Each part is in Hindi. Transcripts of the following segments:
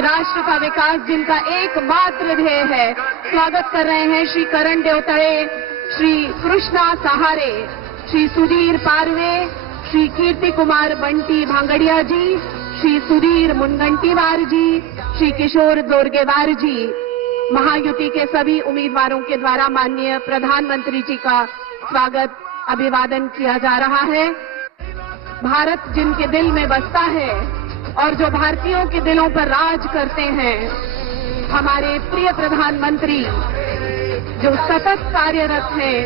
राष्ट्र का विकास जिनका एकमात्र ध्येय है। स्वागत कर रहे हैं श्री करण देवतळे, श्री कृष्णा सहारे, श्री सुधीर पारवे, श्री कीर्ति कुमार बंटी भांगड़िया जी, श्री सुधीर मुनगंटीवार जी, श्री किशोर दोरगेवार जी। महायुति के सभी उम्मीदवारों के द्वारा माननीय प्रधानमंत्री जी का स्वागत अभिवादन किया जा रहा है। भारत जिनके दिल में बसता है और जो भारतीयों के दिलों पर राज करते हैं, हमारे प्रिय प्रधानमंत्री जो सतत कार्यरत हैं,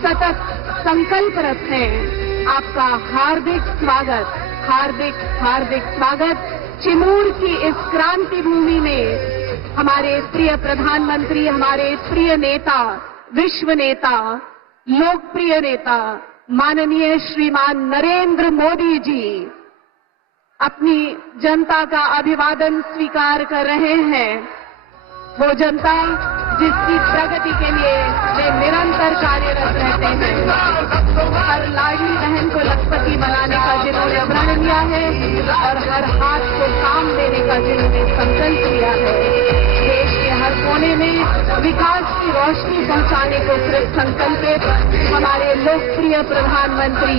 सतत संकल्परत हैं, आपका हार्दिक स्वागत, हार्दिक हार्दिक स्वागत। चिमूर की इस क्रांति भूमि में हमारे प्रिय प्रधानमंत्री, हमारे प्रिय नेता, विश्व नेता, लोकप्रिय नेता माननीय श्रीमान नरेंद्र मोदी जी अपनी जनता का अभिवादन स्वीकार कर रहे हैं। वो जनता जिसकी प्रगति के लिए वे निरंतर कार्यरत रहते हैं। हर लाडली बहन को लखपति बनाने का जिन्होंने प्रण लिया है और हर हाथ को काम देने का जिन्होंने संकल्प लिया है। देश के हर कोने में विकास की रोशनी पहुंचाने को सिर्फ संकल्पित हमारे लोकप्रिय प्रधानमंत्री,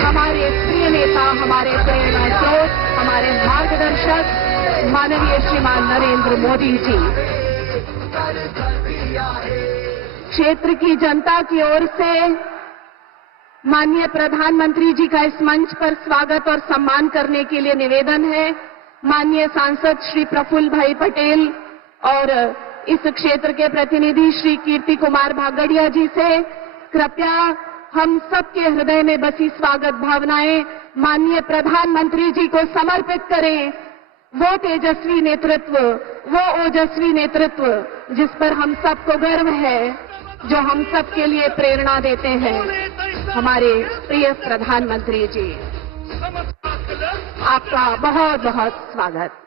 हमारे प्रिय नेता, हमारे प्रेरणा स्रोत, हमारे मार्गदर्शक माननीय श्रीमान नरेंद्र मोदी जी। क्षेत्र की जनता की ओर से माननीय प्रधानमंत्री जी का इस मंच पर स्वागत और सम्मान करने के लिए निवेदन है। माननीय सांसद श्री प्रफुल्ल भाई पटेल और इस क्षेत्र के प्रतिनिधि श्री कीर्ति कुमार भागड़िया जी से कृपया हम सबके हृदय में बसी स्वागत भावनाएं माननीय प्रधानमंत्री जी को समर्पित करें। वो तेजस्वी नेतृत्व, वो ओजस्वी नेतृत्व जिस पर हम सबको गर्व है, जो हम सबके लिए प्रेरणा देते हैं, हमारे प्रिय प्रधानमंत्री जी। आपका बहुत बहुत स्वागत।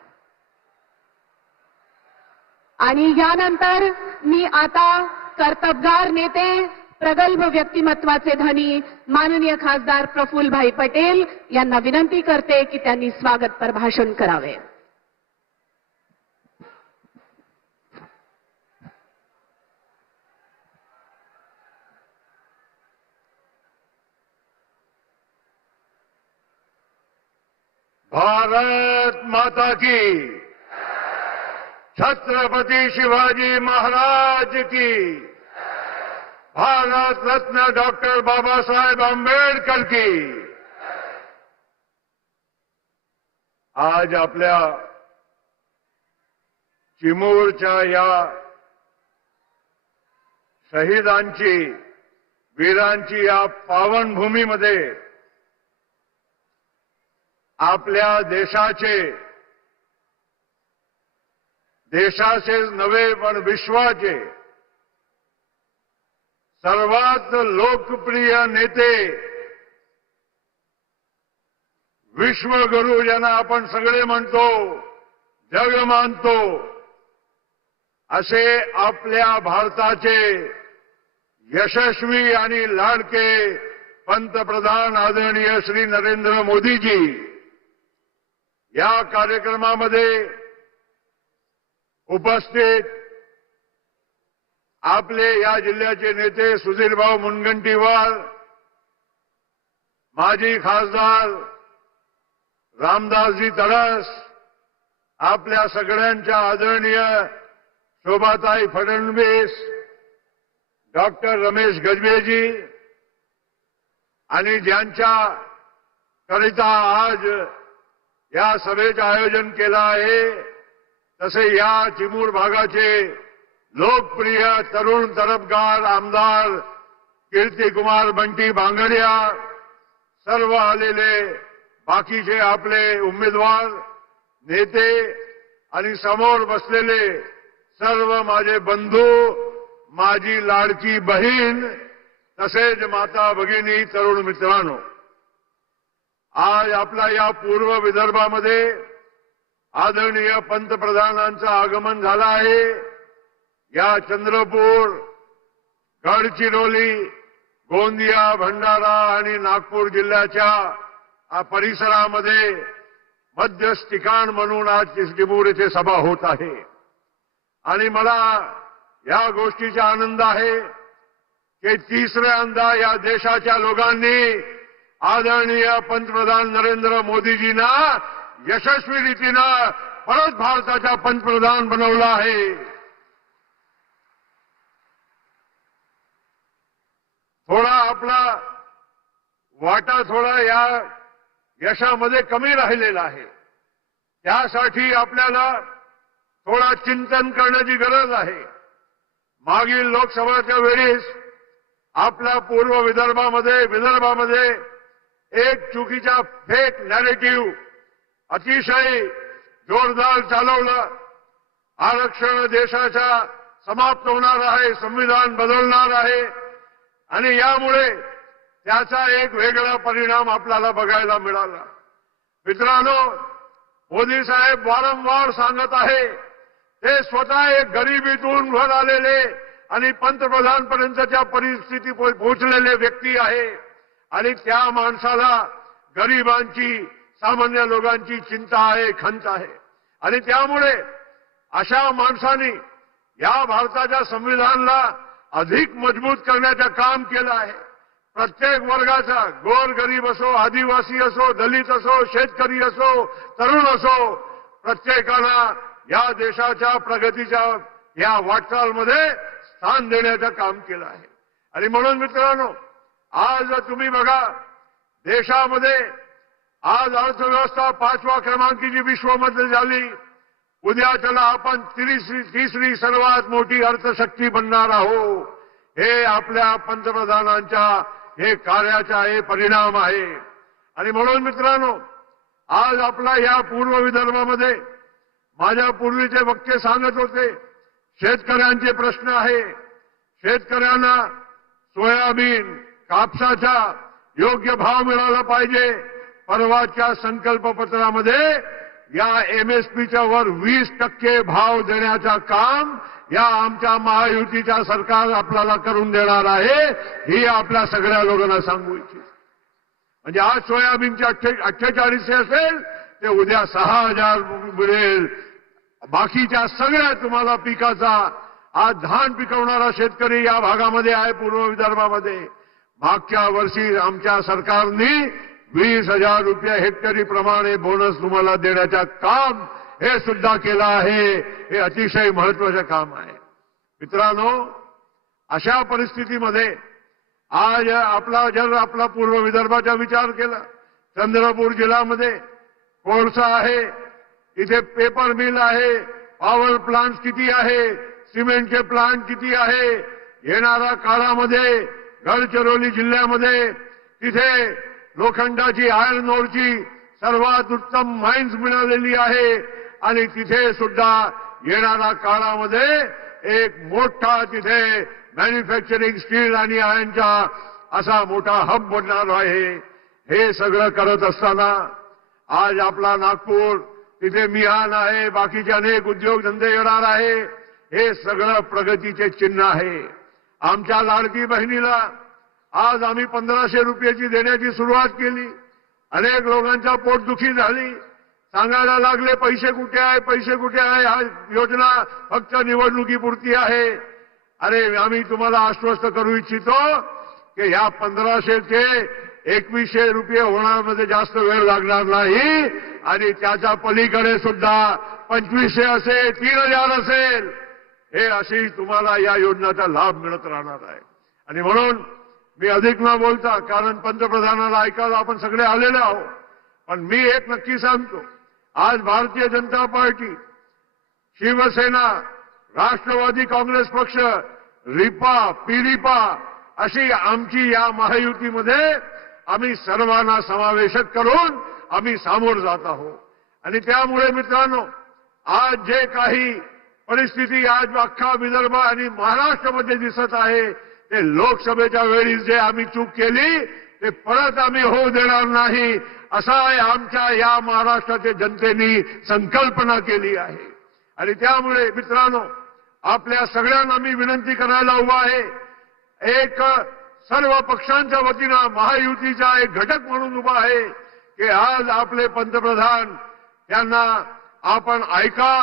आणि यानंतर मी आता कर्तबगार नेते, प्रगल्भ व्यक्तिमत्वाचे धनी माननीय खासदार प्रफुल्ल भाई पटेल यांना विनंती करते की त्यांनी स्वागत पर भाषण करावे। भारत माता की, छत्रपति शिवाजी महाराज की, भारत रत्न डॉक्टर बाबा साहेब आंबेडकर की। आज आपल्या चिमूरच्या या शहीदांची, वीरांची या पावनभूमीमध्ये आपल्या देशाचे नव्हे पण विश्वाचे सर्वात लोकप्रिय नेते, विश्वगुरु ज्यांना आपण सगळे म्हणतो, जग मानतो, असे आपल्या भारताचे यशस्वी आणि लाडके पंतप्रधान आदरणीय श्री नरेंद्र मोदीजी या कार्यक्रमामध्ये उपस्थित आपले या जिल्ह्याचे नेते सुधीरभाऊ मुनगंटीवार, माजी खासदार रामदासजी तडस, आपल्या सगळ्यांच्या आदरणीय शोभाताई फडणवीस, डॉक्टर रमेश गजबेजी आणि ज्यांच्या करिता आज या सभेचे आयोजन केलं आहे, तसे या चिमूर भागाचे लोकप्रिय तरुण तरफदार आमदार कीर्ति कुमार बंटी भांगड़िया, सर्व आलेले बाकीचे आपले उमेदवार, नेते आणि समोर बसलेले सर्व माझे बंधू, माझी लाडकी बहीण, तसेच माता भगिनी, तरुण मित्रांनो, आज आपला या पूर्व विदर्भामध्ये आदरणीय पंतप्रधानांचं आगमन झालं आहे। या चंद्रपूर, गडचिरोली, गोंदिया, भंडारा आणि नागपूर जिल्ह्याच्या परिसरामध्ये मध्यस्थ ठिकाण म्हणून आज चिचलीपूर येथे सभा होत आहे आणि मला या गोष्टीचा आनंद आहे की तिसऱ्यांदा या देशाच्या लोकांनी आदरणीय पंतप्रधान नरेंद्र मोदीजींना यशस्वी रीतीनं परत भारताचा पंतप्रधान बनवला आहे. थोडा आपला वाटा थोडा या यशामध्ये कमी राहिलेला आहे. त्यासाठी आपल्याला थोडा चिंतन करण्याची गरज आहे. मागील लोकसभेच्या वेळेस आपल्या पूर्व विदर्भामध्ये एक चुकीचा फेक नॅरेटिव्ह अतिशय जोरदार चालवलं. आरक्षण देशाचा समाप्त होणार आहे, संविधान बदलणार आहे आणि यामुळे त्याचा एक वेगळा परिणाम आपल्याला बघायला मिळाला. मित्रांनो, मोदी साहेब वारंवार सांगत आहे ते स्वतः एक गरिबीतून वर आलेले आणि पंतप्रधानपर्यंतच्या परिस्थिती पोहोचलेले व्यक्ती आहे आणि त्या माणसाला गरिबांची सामान्य लोकांची चिंता आहे, खंत आहे आणि त्यामुळे अशा माणसांनी या भारताच्या संविधानाला अधिक मजबूत करण्याचं काम केलं आहे. प्रत्येक वर्गाचा, गोरगरीब असो, आदिवासी असो, दलित असो, शेतकरी असो, तरुण असो, प्रत्येकाला या देशाच्या प्रगतीच्या या वाटचालमध्ये स्थान देण्याचं काम केलं आहे. आणि म्हणून मित्रांनो, आज तुम्ही बघा देशामध्ये आज अर्थव्यवस्था 5व्या क्रमांकाची विश्वामध्ये झाली. उद्या त्याला आपण तिसरी सर्वात मोठी अर्थशक्ती बनणार आहोत. हे आपल्या पंतप्रधानांच्या हे कार्याचा हे परिणाम आहे. आणि म्हणून मित्रांनो, आज आपला या पूर्व विदर्भामध्ये माझ्या पूर्वीचे वक्ते सांगत होते शेतकऱ्यांचे प्रश्न आहे. शेतकऱ्यांना सोयाबीन, कापसाचा योग्य भाव मिळाला पाहिजे. परवाच्या संकल्पपत्रामध्ये या एमएसपीच्या वर 20% भाव देण्याचा काम या आमच्या महायुतीच्या सरकार आपल्याला करून देणार आहे. ही आपल्या सगळ्या लोकांना सांगू इच्छितो. म्हणजे आज सोयाबीनचे 48 असेल ते उद्या 6000 मिळेल. बाकीच्या सगळ्या तुम्हाला पिकाचा आज धान पिकवणारा शेतकरी या भागामध्ये आहे, पूर्व विदर्भामध्ये. मागच्या वर्षी आमच्या सरकारने 20,000 रुपये हेक्टरी प्रमाणे बोनस तुम्हाला देण्याचं काम हे सुद्धा केलं आहे. हे अतिशय महत्वाचं काम आहे. मित्रांनो, अशा परिस्थितीमध्ये आज जर आपला पूर्व विदर्भाचा विचार केला, चंद्रपूर जिल्ह्यामध्ये कोळसा आहे, इथे पेपर मिल आहे, पॉवर प्लांट किती आहे, सिमेंटचे प्लांट किती आहे. येणाऱ्या काळामध्ये गडचिरोली जिल्ह्यामध्ये तिथे लोखंडाची, आयर्न ओरची सर्वात उत्तम माइन्स मिळालेली आहे आणि तिथे सुद्धा येणाऱ्या काळामध्ये एक मोठा तिथे मॅन्युफॅक्चरिंग स्टील आणि आयर्नचा असा मोठा हब बनणार आहे. हे सगळं करत असताना आज आपला नागपूर तिथे मिहान आहे, बाकीचे अनेक उद्योगधंदे येणार आहे. हे सगळं प्रगतीचे चिन्ह आहे. आमच्या लाडकी बहिणीला आज आम्ही 1500 रुपयाची देण्याची सुरुवात केली. अनेक लोकांच्या पोटदुखी झाली, सांगायला लागले पैसे कुठे आहे, पैसे कुठे आहे. हा योजना फक्त निवडणुकीपुरती आहे. अरे, आम्ही तुम्हाला आश्वस्त करू इच्छितो की ह्या 1500चे 2100 रुपये होण्यामध्ये जास्त वेळ लागणार नाही आणि त्याच्या पलीकडे सुद्धा 2500 असेल, 3000 असेल, हे अशी तुम्हाला या योजनेचा लाभ मिळत राहणार आहे. आणि म्हणून मी अधिक न बोलता, कारण पंतप्रधानाला ऐकायला आपण सगळे आलेले आहोत, पण मी एक नक्की सांगतो, आज भारतीय जनता पार्टी, शिवसेना, राष्ट्रवादी काँग्रेस पक्ष, रिपा, पिरिपा अशी आमची या महायुतीमध्ये आम्ही सर्वांना समावेशक करून आम्ही सामोर जात आहोत. आणि त्यामुळे मित्रांनो, आज जे काही परिस्थिती आज अख्खा विदर्भ आणि महाराष्ट्रामध्ये दिसत आहे, ते लोकसभेच्या वेळी जे आम्ही चूक केली ते परत आम्ही होऊ देणार नाही, असा आमच्या या महाराष्ट्राच्या जनतेने संकल्पना केली आहे. आणि त्यामुळे मित्रांनो, आपल्या सगळ्यांना मी विनंती करायला उभा आहे, एक सर्व पक्षांच्या वतीनं महायुतीचा एक घटक म्हणून उभा आहे की आज आपले पंतप्रधान त्यांना आपण ऐका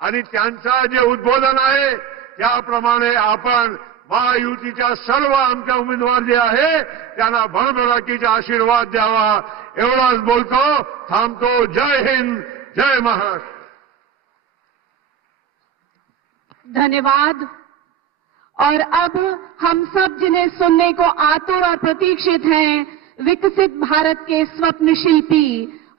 आणि त्यांचं जे उद्बोधन आहे त्याप्रमाणे आपण महायुतीच्या सर्व आमच्या उमेदवार जे आहे त्यांना भरभराटीचा आशीर्वाद द्यावा. एवढाच बोलतो, थांबतो. जय हिंद, जय महाराष्ट्र. धन्यवाद. और अब हम सब जिन्हें सुनने को आतुर और प्रतीक्षित हैं, विकसित भारत के स्वप्न शिल्पी,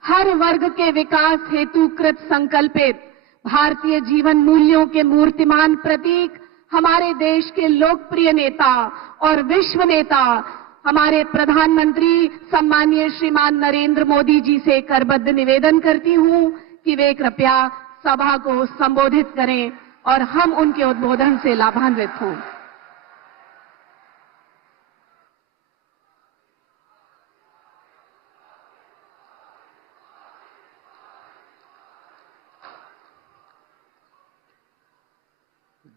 हर वर्ग के विकास हेतु कृत संकल्पित, भारतीय जीवन मूल्यों के मूर्तिमान प्रतीक, हमारे देश के लोकप्रिय नेता और विश्व नेता, हमारे प्रधानमंत्री सम्मानीय श्रीमान नरेंद्र मोदी जी से करबद्ध निवेदन करती हूं कि वे कृपया सभा को संबोधित करें और हम उनके उद्बोधन से लाभान्वित हों.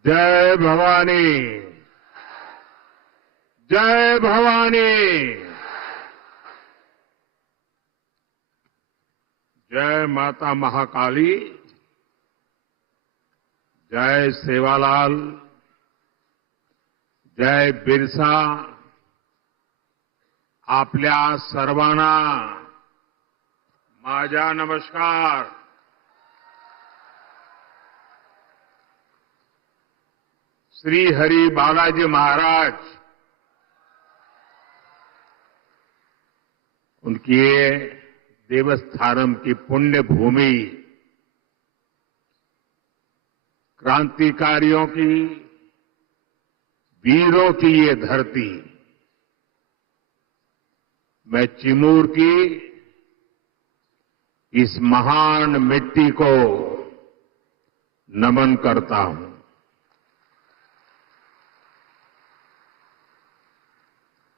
जय भवानी, जय भवानी, जय माता महाकाली, जय सेवालाल, जय बिरसा. आपल्या सर्वांना माझा नमस्कार. श्री हरि बालाजी महाराज उनकी ये देवस्थानम की पुण्य भूमि, क्रांतिकारियों की, वीरों की ये धरती, मैं चिमूर की इस महान मिट्टी को नमन करता हूं.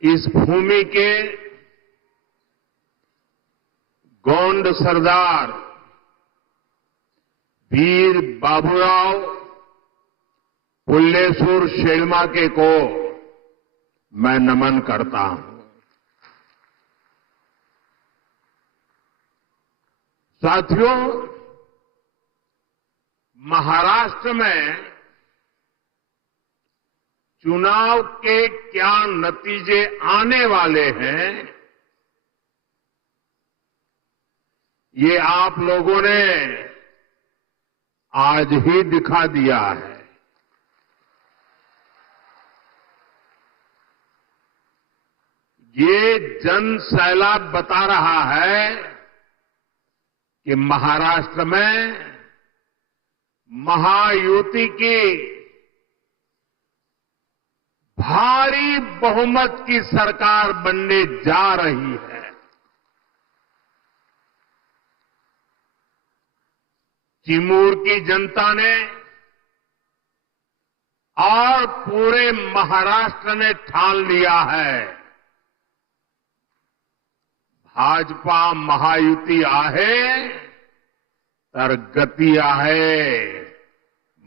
इस भूमि के गोंड सरदार वीर बाबूराव पुल्लेसूर शेलमाके को मैं नमन करता हूं. साथियों, महाराष्ट्र में चुनाव के क्या नतीजे आने वाले हैं, ये आप लोगों ने आज ही दिखा दिया है. ये जन सैलाब बता रहा है कि महाराष्ट्र में महायुति की भारी बहुमत की सरकार बनने जा रही है. चिमूर की जनता ने और पूरे महाराष्ट्र ने ठान लिया है, भाजपा महायुती आहे तर गती आहे,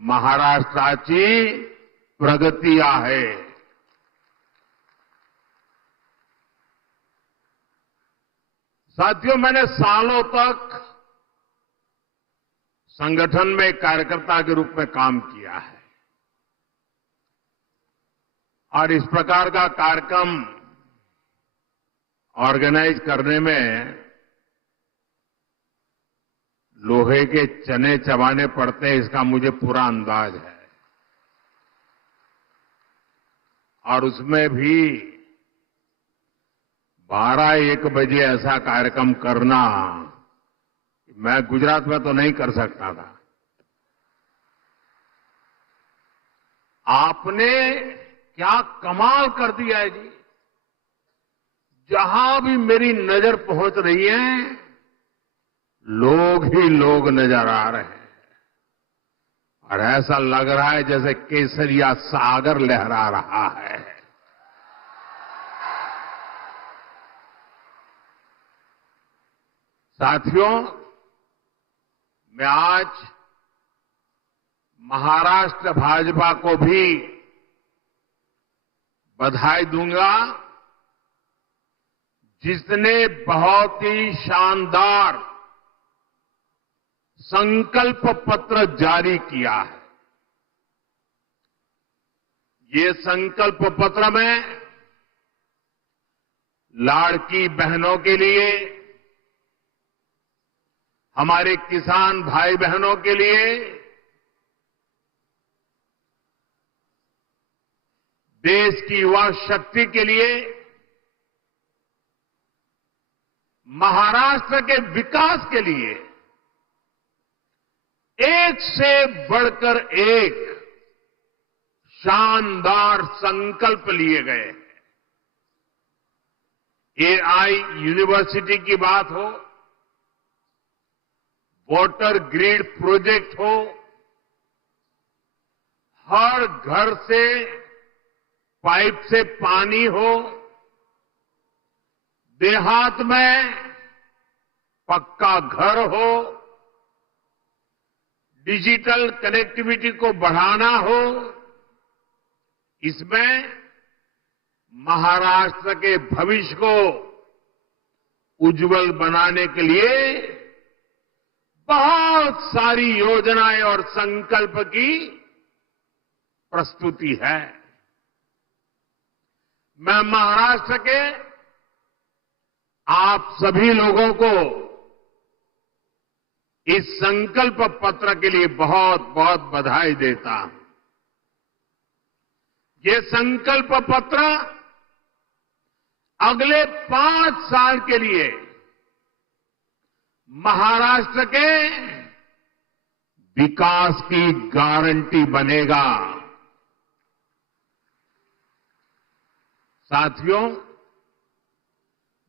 महाराष्ट्राची प्रगती आहे. साथियों, मैंने सालों तक संगठन में कार्यकर्ता के रूप में काम किया है और इस प्रकार का कार्यक्रम ऑर्गेनाइज करने में लोहे के चने चबाने पड़ते हैं, इसका मुझे पूरा अंदाज है. और उसमें भी 12-1 बजे ऐसा कार्यक्रम करना, मैं गुजरात में तो नहीं कर सकता था. आपने क्या कमाल कर दिया है जी. जहां भी मेरी नजर पहुंच रही है, लोग ही लोग नजर आ रहे हैं और ऐसा लग रहा है जैसे केसरिया सागर लहरा रहा है. साथियों, मैं आज महाराष्ट्र भाजपा को भी बधाई दूंगा, जिसने बहुत ही शानदार संकल्प पत्र जारी किया है। ये संकल्प पत्र में लाड़की बहनों के लिए, हमारे किसान भाई बहनों के लिए, देश की युवा शक्ति के लिए, महाराष्ट्र के विकास के लिए एक से बढ़कर एक शानदार संकल्प लिए गए हैं। एआई यूनिवर्सिटी की बात हो, वाटर ग्रिड प्रोजेक्ट हो, हर घर से पाइप से पानी हो, देहात में पक्का घर हो, डिजिटल कनेक्टिविटी को बढ़ाना हो, इसमें महाराष्ट्र के भविष्य को उज्जवल बनाने के लिए बहुत सारी योजनाएं और संकल्प की प्रस्तुति है। मैं महाराष्ट्र के आप सभी लोगों को इस संकल्प पत्र के लिए बहुत बहुत बधाई देता हूं। ये संकल्प पत्र अगले 5 साल के लिए महाराष्ट्र के विकास की गारंटी बनेगा। साथियों,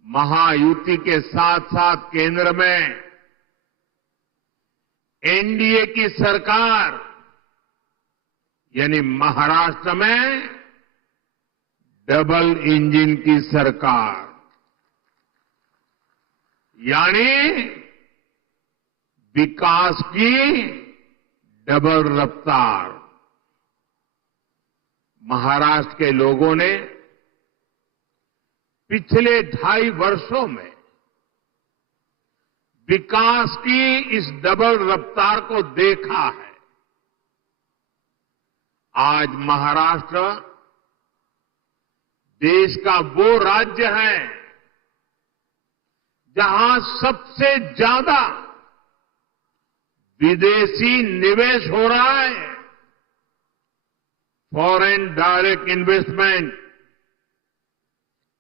महायुति के साथ साथ केंद्र में एनडीए की सरकार यानी महाराष्ट्र में डबल इंजन की सरकार, यानी विकास की डबल रफ्तार। महाराष्ट्र के लोगों ने पिछले 2.5 वर्षों में विकास की इस डबल रफ्तार को देखा है। आज महाराष्ट्र देश का वो राज्य है जहां सबसे ज्यादा विदेशी निवेश हो रहा है। फॉरेन डायरेक्ट इन्वेस्टमेंट,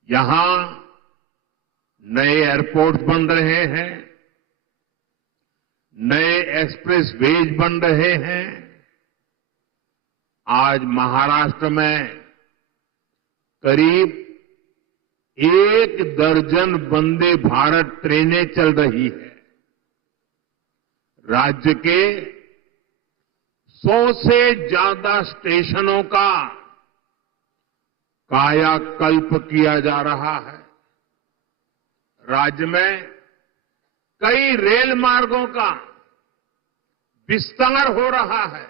यहां नए एयरपोर्ट बन रहे हैं, नए एक्सप्रेस वेज बन रहे हैं। आज महाराष्ट्र में करीब 1 दर्जन वंदे भारत ट्रेनें चल रही है। राज्य के 100 से ज्यादा स्टेशनों का कायाकल्प किया जा रहा है। राज्य में कई रेल मार्गों का विस्तार हो रहा है।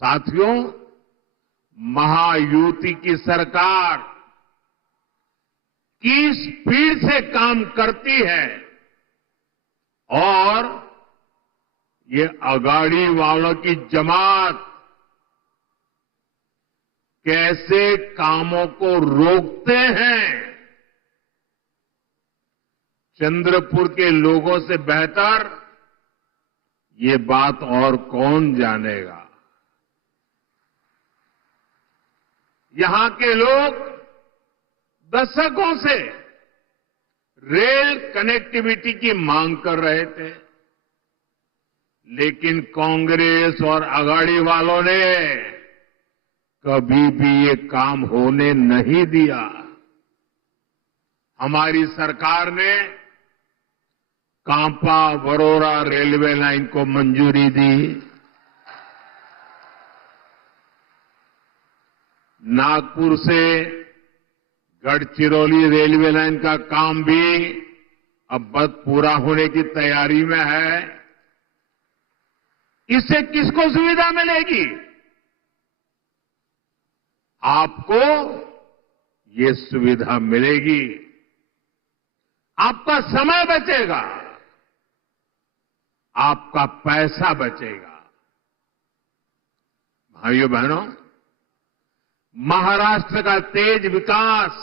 साथियों, महायुति की सरकार किस स्पीड से काम करती है और ये अगाड़ी वालों की जमात कैसे कामों को रोकते हैं, चंद्रपुर के लोगों से बेहतर ये बात और कौन जानेगा। यहां के लोग दशकों से रेल कनेक्टिविटी की मांग कर रहे थे, लेकिन कांग्रेस और अगाड़ी वालों ने कभी भी ये काम होने नहीं दिया। हमारी सरकार ने कांपा वरोरा रेलवे लाइन को मंजूरी दी। नागपुर से गढ़चिरौली रेलवे लाइन का काम भी अब बस पूरा होने की तैयारी में है। इससे किसको सुविधा मिलेगी? आपको ये सुविधा मिलेगी, आपका समय बचेगा, आपका पैसा बचेगा। भाइयों बहनों, महाराष्ट्र का तेज विकास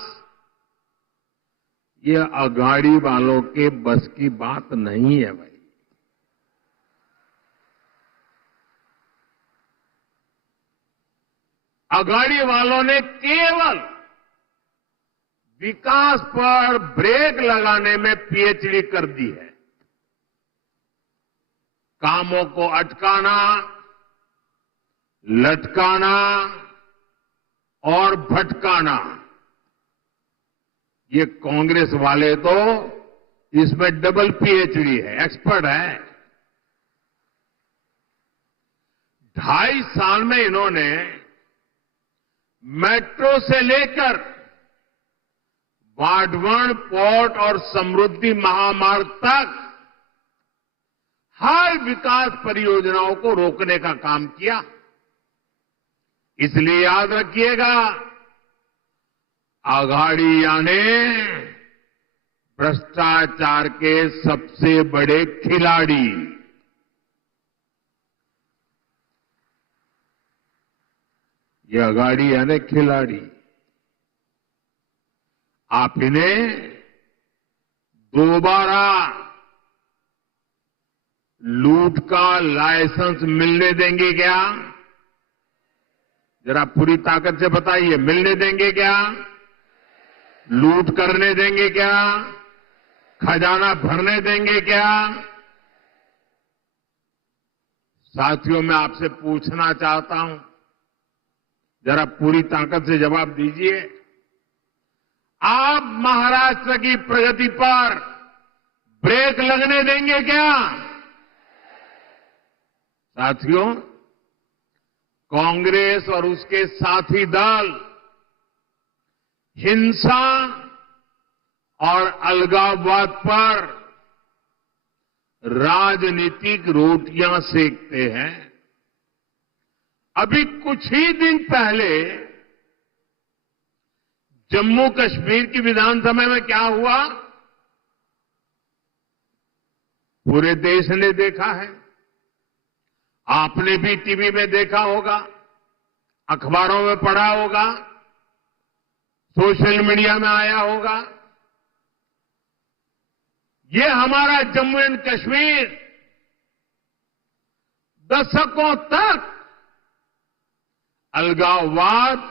ये अघाड़ी वालों के बस की बात नहीं है भाई। अघाड़ी वालों ने केवल विकास पर ब्रेक लगाने में पीएचडी कर दी है। कामों को अटकाना, लटकाना और भटकाना, ये कांग्रेस वाले तो इसमें डबल पीएचडी है, एक्सपर्ट है। 2.5 साल में इन्होंने मेट्रो से लेकर वाढवण पोर्ट और समृद्धि महामार्ग तक हर विकास परियोजनाओं को रोकने का काम किया। इसलिए याद रखिएगा, अघाड़िया ने भ्रष्टाचार के सबसे बड़े खिलाड़ी, ये अघाड़िया ने खिलाड़ी, आप इन्हें दोबारा लूट का लाइसेंस मिलने देंगे क्या? जरा पूरी ताकत से बताइए, मिलने देंगे क्या? लूट करने देंगे क्या? खजाना भरने देंगे क्या? साथियों, मैं आपसे पूछना चाहता हूं, जरा पूरी ताकत से जवाब दीजिए। आप महाराष्ट्र की प्रगति पर ब्रेक लगने देंगे क्या? साथियों, कांग्रेस और उसके साथी दल हिंसा और अलगाववाद पर राजनीतिक रोटियां सेकते हैं। अभी कुछ ही दिन पहले जम्मू कश्मीर की विधानसभा में क्या हुआ, पूरे देश ने देखा है। आपने भी टीवी में देखा होगा, अखबारों में पढ़ा होगा, सोशल मीडिया में आया होगा। ये हमारा जम्मू एंड कश्मीर दशकों तक अलगाववाद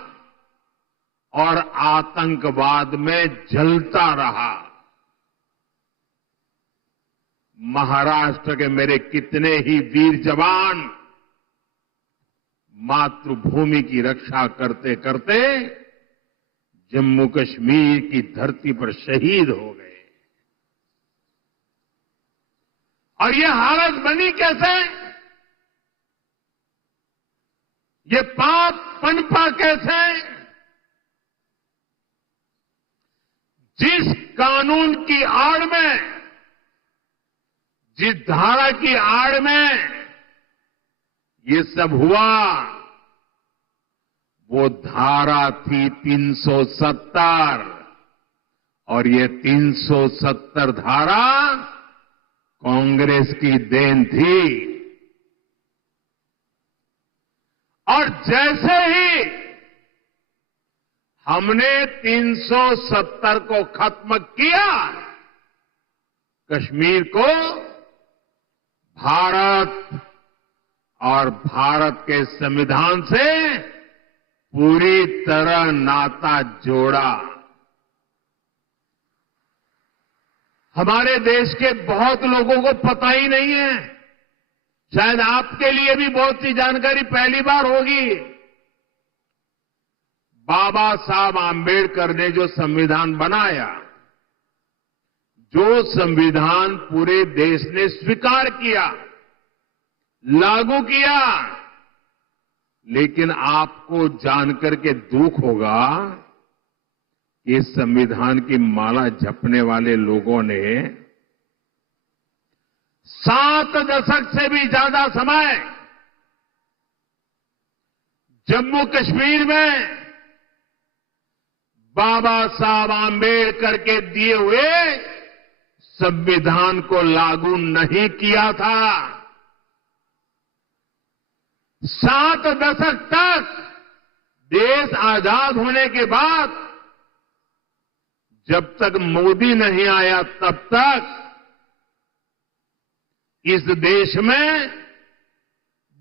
और आतंकवाद में जलता रहा। महाराष्ट्र के मेरे कितने ही वीर जवान मातृभूमि की रक्षा करते करते जम्मू कश्मीर की धरती पर शहीद हो गए। और ये हालत बनी कैसे? ये पाप पनपा कैसे? जिस कानून की आड़ में, जिस धारा की आड़ में ये सब हुआ, वो धारा थी 370, और ये 370 धारा कांग्रेस की देन थी। और जैसे ही हमने 370 को खत्म किया, कश्मीर को भारत और भारत के संविधान से पूरी तरह नाता जोड़ा। हमारे देश के बहुत लोगों को पता ही नहीं है, शायद आपके लिए भी बहुत सी जानकारी पहली बार होगी। बाबा साहब आंबेडकर ने जो संविधान बनाया, जो संविधान पूरे देश ने स्वीकार किया, लागू किया, लेकिन आपको जानकर के दुख होगा कि इस संविधान की माला जपने वाले लोगों ने 7 दशक से भी ज्यादा समय जम्मू कश्मीर में बाबा साहब आंबेडकर के दिए हुए संविधान को लागू नहीं किया था। 7 दशक तक देश आजाद होने के बाद जब तक मोदी नहीं आया तब तक इस देश में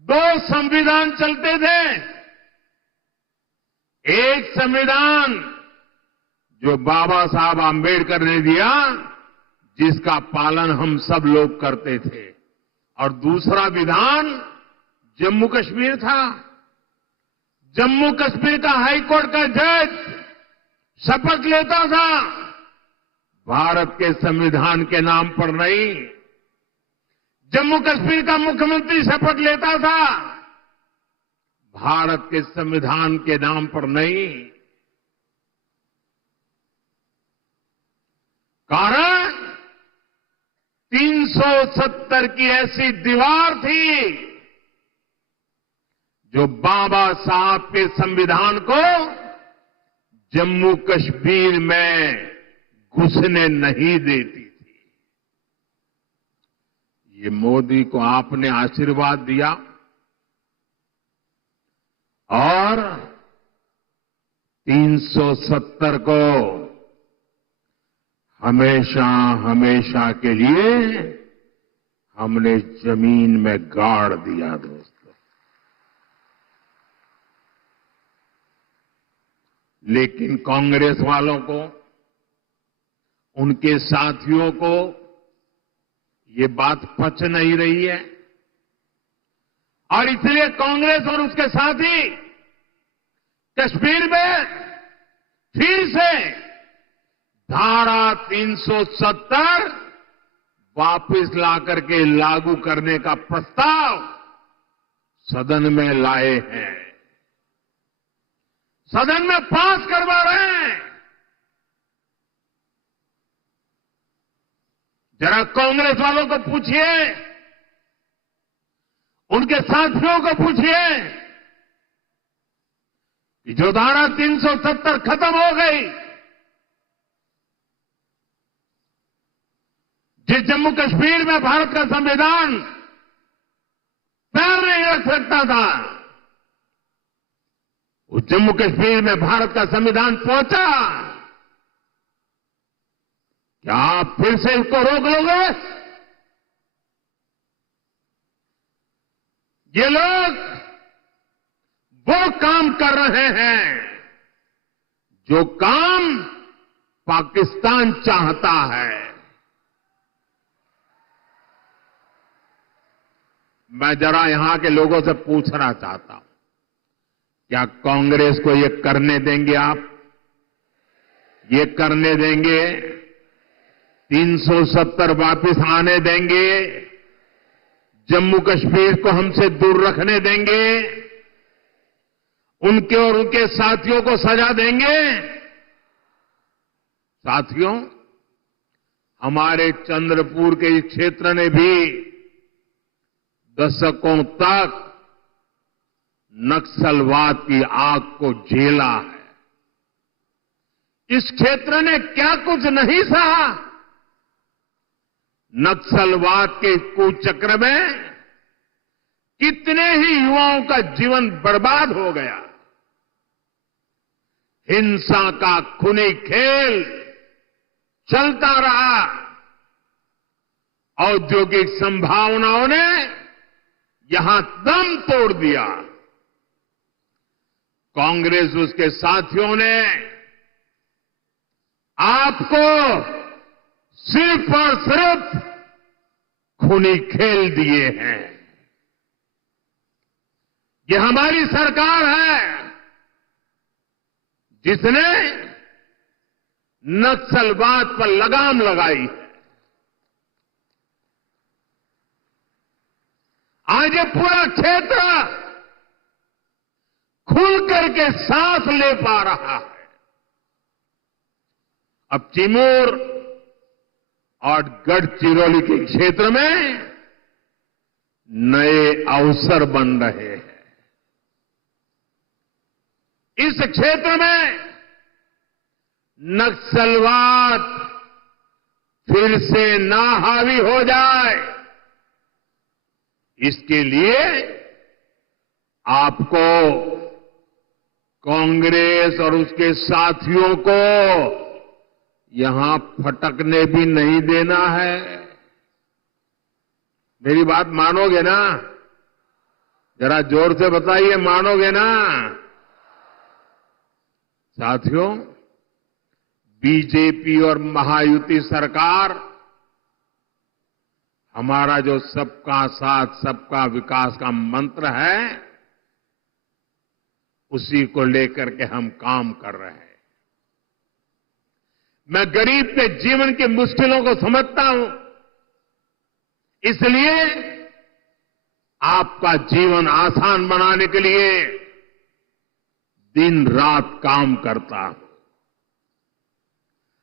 2 संविधान चलते थे। एक संविधान जो बाबा साहब आंबेडकर ने दिया, जिसका पालन हम सब लोग करते थे, और दूसरा विधान जम्मू कश्मीर था। जम्मू कश्मीर का हाईकोर्ट का जज शपथ लेता था भारत के संविधान के नाम पर नहीं, जम्मू कश्मीर का मुख्यमंत्री शपथ लेता था भारत के संविधान के नाम पर नहीं। कारण 370 की ऐसी दीवार थी जो बाबा साहब के संविधान को जम्मू कश्मीर में घुसने नहीं देती थी। ये मोदी को आपने आशीर्वाद दिया और 370 को हमेशा हमेशा के लिए हमने जमीन में गाड़ दिया। दोस्तों, लेकिन कांग्रेस वालों को, उनके साथियों को ये बात पच नहीं रही है और इसलिए कांग्रेस और उसके साथी कश्मीर में फिर से धारा 370 वापस लाकर के लागू करने का प्रस्ताव सदन में लाए हैं, सदन में पास करवा रहे हैं। जरा कांग्रेस वालों को पूछिए, उनके साथियों को पूछिए कि जो धारा 370 खत्म हो गई, जिस जम्मू कश्मीर में भारत का संविधान पैर नहीं रख सकता था, उस जम्मू कश्मीर में भारत का संविधान पहुंचा। क्या आप फिर से इसको रोक लोगे? ये लोग वो काम कर रहे हैं जो काम पाकिस्तान चाहता है। मैं जरा यहां के लोगों से पूछना चाहता हूं, क्या कांग्रेस को ये करने देंगे आप? ये करने देंगे? 370 वापस आने देंगे? जम्मू कश्मीर को हमसे दूर रखने देंगे? उनके और उनके साथियों को सजा देंगे? साथियों, हमारे चंद्रपुर के इस क्षेत्र ने भी दशकों तक नक्सलवाद की आग को झेला है। इस क्षेत्र ने क्या कुछ नहीं सहा। नक्सलवाद के कुचक्र में कितने ही युवाओं का जीवन बर्बाद हो गया। हिंसा का खूनी खेल चलता रहा। औद्योगिक संभावनाओं ने यहां दम तोड़ दिया। कांग्रेस उसके साथियों ने आपको सिर्फ और सिर्फ खूनी खेल दिए हैं। ये हमारी सरकार है जिसने नक्सलवाद पर लगाम लगाई है। आज ये पूरा क्षेत्र खुल करके सांस ले पा रहा है। अब चिमूर और गढ़चिरौली के क्षेत्र में नए अवसर बन रहे हैं। इस क्षेत्र में नक्सलवाद फिर से ना हावी हो जाए, इसके लिए आपको कांग्रेस और उसके साथियों को यहां फटकने भी नहीं देना है। मेरी बात मानोगे ना? जरा जोर से बताइए, मानोगे ना? साथियों, बीजेपी और महायुति सरकार हमारा जो सबका साथ सबका विकास का मंत्र है, उसी को लेकर के हम काम कर रहे हैं। मैं गरीब के जीवन की मुश्किलों को समझता हूं, इसलिए आपका जीवन आसान बनाने के लिए दिन रात काम करता हूं।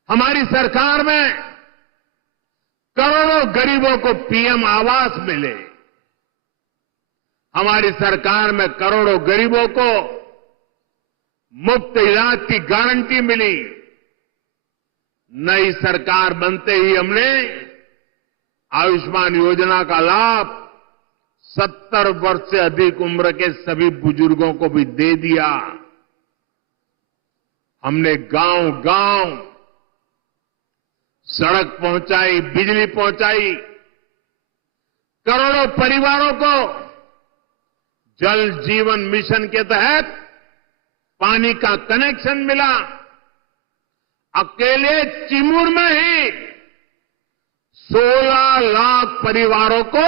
हमारी सरकार में करोड़ों गरीबों को पीएम आवास मिले। हमारी सरकार में करोड़ों गरीबों को मुफ्त इलाज की गारंटी मिली। नई सरकार बनते ही हमने आयुष्मान योजना का लाभ 70 वर्ष से अधिक उम्र के सभी बुजुर्गों को भी दे दिया। हमने गांव-गांव सड़क पहुंचाई, बिजली पहुंचाई, करोड़ों परिवारों को जल जीवन मिशन के तहत पानी का कनेक्शन मिला। अकेले चिमूर में ही 16 लाख परिवारों को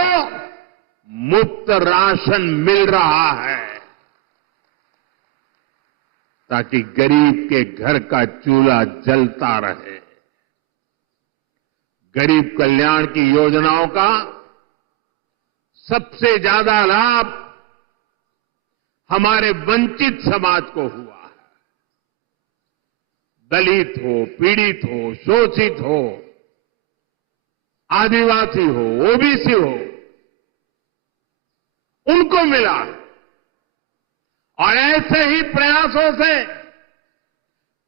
मुफ्त राशन मिल रहा है, ताकि गरीब के घर का चूल्हा जलता रहे। गरीब कल्याण की योजनाओं का सबसे ज्यादा लाभ हमारे वंचित समाज को हुआ है। दलित हो, पीड़ित हो, शोषित हो, आदिवासी हो, ओबीसी हो, उनको मिला। और ऐसे ही प्रयासों से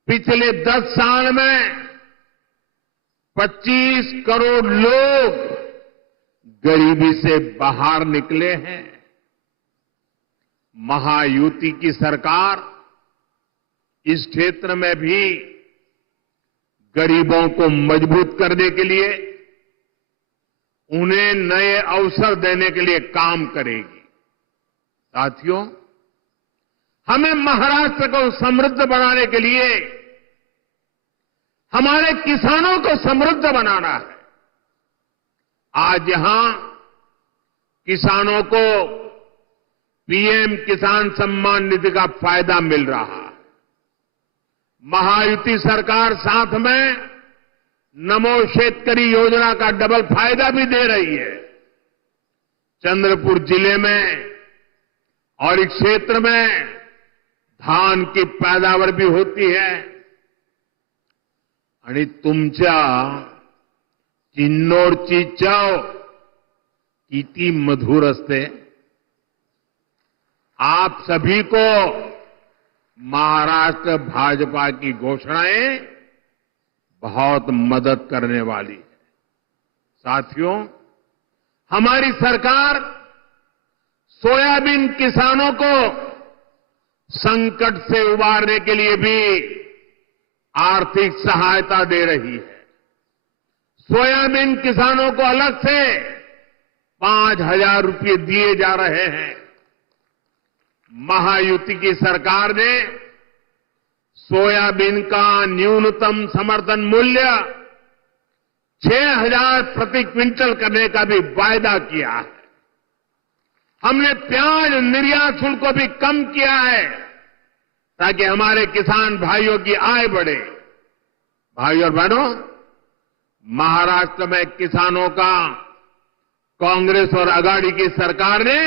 पिछले 10 साल में 25 करोड़ लोग गरीबी से बाहर निकले हैं। महायुति की सरकार इस क्षेत्र में भी गरीबों को मजबूत करने के लिए, उन्हें नए अवसर देने के लिए काम करेगी। साथियों, हमें महाराष्ट्र को समृद्ध बनाने के लिए हमारे किसानों को समृद्ध बनाना है। आज यहां किसानों को पीएम किसान सम्मान निधि का फायदा मिल रहा है। महायुति सरकार साथ में नमो शेतकरी योजना का डबल फायदा भी दे रही है। चंद्रपुर जिले में और इस क्षेत्र में धान की पैदावार भी होती है। आणि तुमच्या किन्नौरची चव किती मधुर असते। आप सभी को महाराष्ट्र भाजपा की घोषणाएं बहुत मदद करने वाली है। साथियों, हमारी सरकार सोयाबीन किसानों को संकट से उबारने के लिए भी आर्थिक सहायता दे रही है। सोयाबीन किसानों को अलग से 5,000 रुपये दिए जा रहे हैं। महायुति की सरकार ने सोयाबीन का न्यूनतम समर्थन मूल्य 6,000 प्रति क्विंटल करने का भी वायदा किया है। हमने प्याज निर्यात शुल्क को भी कम किया है, ताकि हमारे किसान भाइयों की आय बढ़े। भाइयों और बहनों, महाराष्ट्र में किसानों का कांग्रेस और अघाड़ी की सरकार ने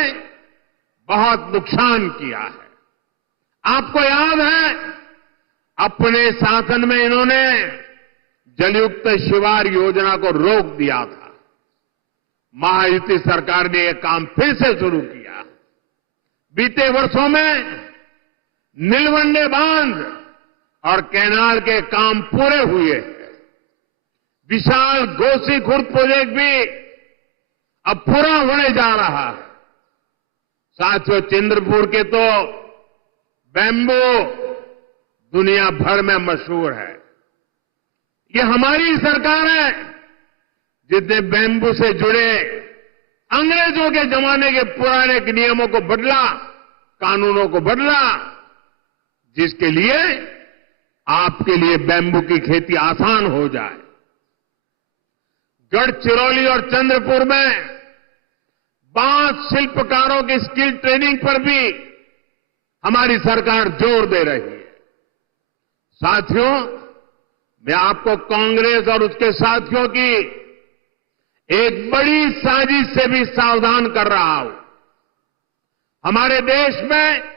बहुत नुकसान किया है। आपको याद है, अपने शासन में इन्होंने जलयुक्त शिवार योजना को रोक दिया था। महायुति सरकार ने यह काम फिर से शुरू किया। बीते वर्षों में नीलवंडे बांध और कैनाल के काम पूरे हुए हैं। विशाल गोसी खुर्द प्रोजेक्ट भी अब पूरा होने जा रहा है। साथियों, चंद्रपुर के तो बैम्बू दुनिया भर में मशहूर है। ये हमारी सरकार है जिसने बैम्बू से जुड़े अंग्रेजों के जमाने के पुराने नियमों को बदला, कानूनों को बदला, जिसके लिए आपके लिए बैम्बू की खेती आसान हो जाए। गढ़चिरौली और चंद्रपुर में बांस शिल्पकारों की स्किल ट्रेनिंग पर भी हमारी सरकार जोर दे रही है। साथियों, मैं आपको कांग्रेस और उसके साथियों की एक बड़ी साजिश से भी सावधान कर रहा हूं। हमारे देश में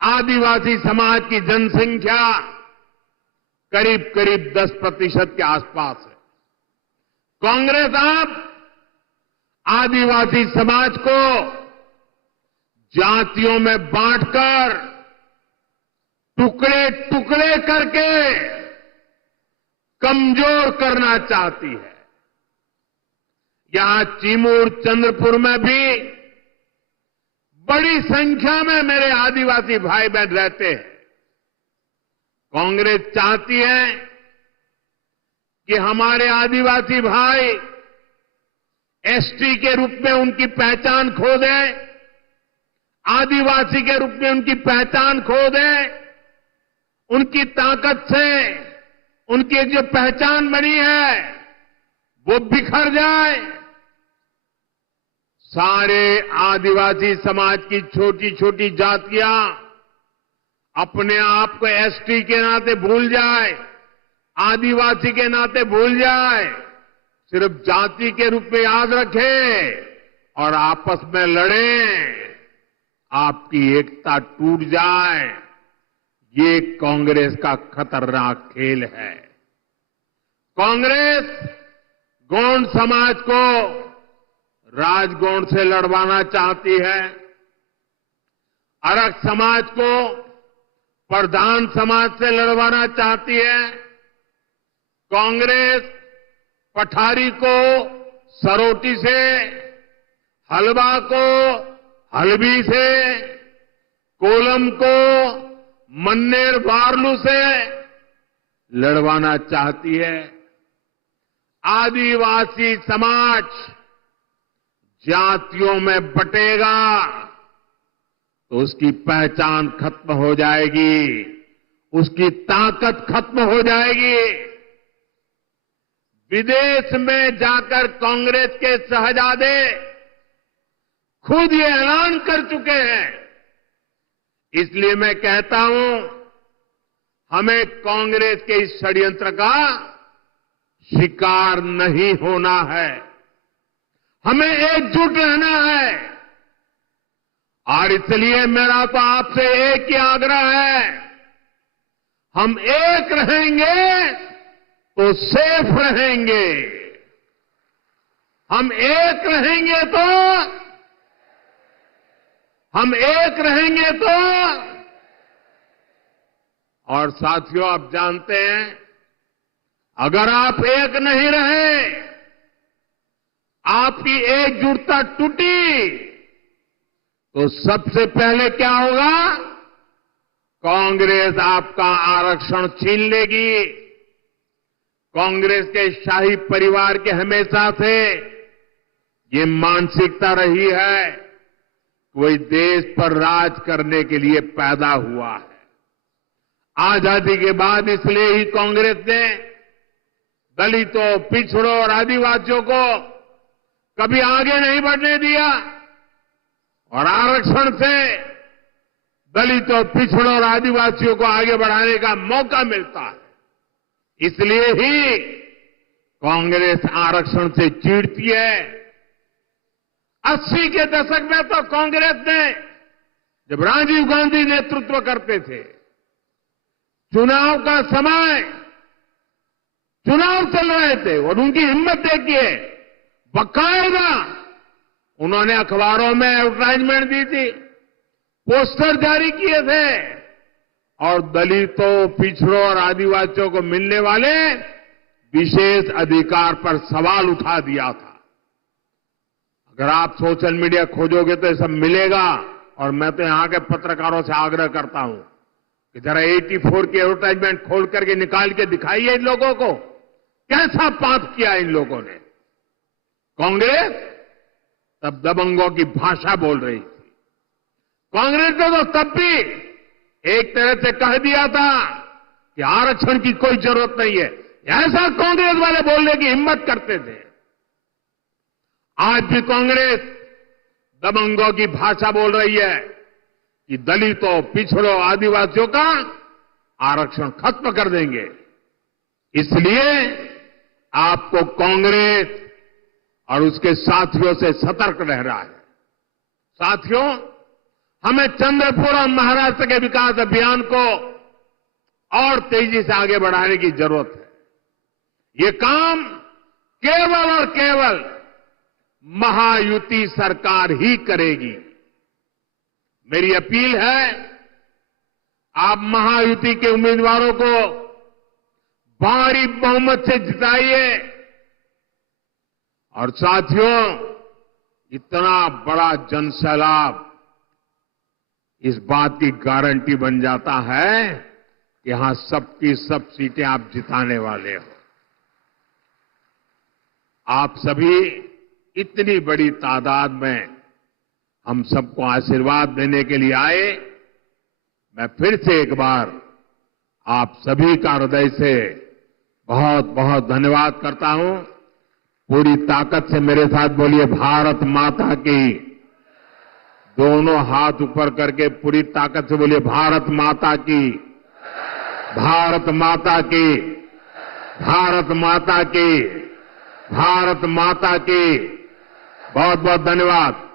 आदिवासी समाज की जनसंख्या करीब करीब 10% के आसपास है। कांग्रेस आप आदिवासी समाज को जातियों में बांटकर टुकड़े टुकड़े करके कमजोर करना चाहती है। यहां चिमूर चंद्रपुर में भी बड़ी संख्या में मेरे आदिवासी भाई बहन रहते हैं। कांग्रेस चाहती है कि हमारे आदिवासी भाई एसटी के रूप में उनकी पहचान खो दें, आदिवासी के रूप में उनकी पहचान खो दें, उनकी ताकत से उनकी जो पहचान बनी है वो बिखर जाए। सारे आदिवासी समाज की छोटी छोटी जातियां अपने आप को एसटी के नाते भूल जाए, आदिवासी के नाते भूल जाए, सिर्फ जाति के रूप में याद रखें और आपस में लड़ें, आपकी एकता टूट जाए। ये कांग्रेस का खतरनाक खेल है। कांग्रेस गौंड समाज को राजगौंड से लड़वाना चाहती है, अरग समाज को प्रधान समाज से लड़वाना चाहती है। कांग्रेस पठारी को सरोटी से, हलवा को हलबी से, कोलम को मन्नेर वारलू से लड़वाना चाहती है। आदिवासी समाज जातियों में बटेगा तो उसकी पहचान खत्म हो जाएगी, उसकी ताकत खत्म हो जाएगी। विदेश में जाकर कांग्रेस के शहजादे खुद ये ऐलान कर चुके हैं। इसलिए मैं कहता हूं, हमें कांग्रेस के इस षड्यंत्र का शिकार नहीं होना है, हमें एकजुट रहना है। और इसलिए मेरा तो आपसे एक ही आग्रह है, हम एक रहेंगे तो सेफ रहेंगे, हम एक रहेंगे तो और साथियों, आप जानते हैं, अगर आप एक नहीं रहे, आपकी एकजुटता टूटी, तो सबसे पहले क्या होगा? कांग्रेस आपका आरक्षण छीन लेगी। कांग्रेस के शाही परिवार के हमेशा से ये मानसिकता रही है, कोई देश पर राज करने के लिए पैदा हुआ है। आजादी के बाद इसलिए ही कांग्रेस ने दलितों, पिछड़ों और आदिवासियों को कभी आगे नहीं बढ़ने दिया और आरक्षण से दलितों, पिछड़ों और आदिवासियों को आगे बढ़ाने का मौका मिलता है। इसलिए ही कांग्रेस आरक्षण से चिढ़ती है। 80 के दशक में तो कांग्रेस ने, जब राजीव गांधी नेतृत्व करते थे, चुनाव का समय, चुनाव चल रहे थे और उनकी हिम्मत देखिए, बाकायदा उन्होंने अखबारों में एडवर्टाइजमेंट दी थी, पोस्टर जारी किए थे और दलितों, पिछड़ों और आदिवासियों को मिलने वाले विशेष अधिकार पर सवाल उठा दिया था। अगर आप सोशल मीडिया खोजोगे तो ये सब मिलेगा, और मैं तो यहां के पत्रकारों से आग्रह करता हूं कि जरा 84 की एडवर्टाइजमेंट खोल करके निकाल के दिखाइए इन लोगों को, कैसा पाप किया इन लोगों ने। कांग्रेस तब दबंगों की भाषा बोल रही थी। कांग्रेस ने तो तब भी एक तरह से कह दिया था कि आरक्षण की कोई जरूरत नहीं है, ऐसा कांग्रेस वाले बोलने की हिम्मत करते थे। आज भी कांग्रेस दबंगों की भाषा बोल रही है कि दलितों, पिछड़ों, आदिवासियों का आरक्षण खत्म कर देंगे। इसलिए आपको कांग्रेस और उसके साथियों से सतर्क रहना है। साथियों, हमें चंद्रपुर और महाराष्ट्र के विकास अभियान को और तेजी से आगे बढ़ाने की जरूरत है। ये काम केवल और केवल महायुति सरकार ही करेगी। मेरी अपील है, आप महायुति के उम्मीदवारों को भारी बहुमत से जिताइए। और साथियों, इतना बड़ा जनसैलाब इस बात की गारंटी बन जाता है कि यहां सबकी सब सीटें आप जिताने वाले हो। आप सभी इतनी बड़ी तादाद में हम सबको आशीर्वाद देने के लिए आए। मैं फिर से एक बार आप सभी का हृदय से बहुत बहुत धन्यवाद करता हूं। पूरी ताकत से मेरे साथ बोलिए, भारत माता की। दोनों हाथ ऊपर करके पूरी ताकत से बोलिए, भारत माता की, भारत माता की, भारत माता की, भारत माता की। बहुत बहुत धन्यवाद।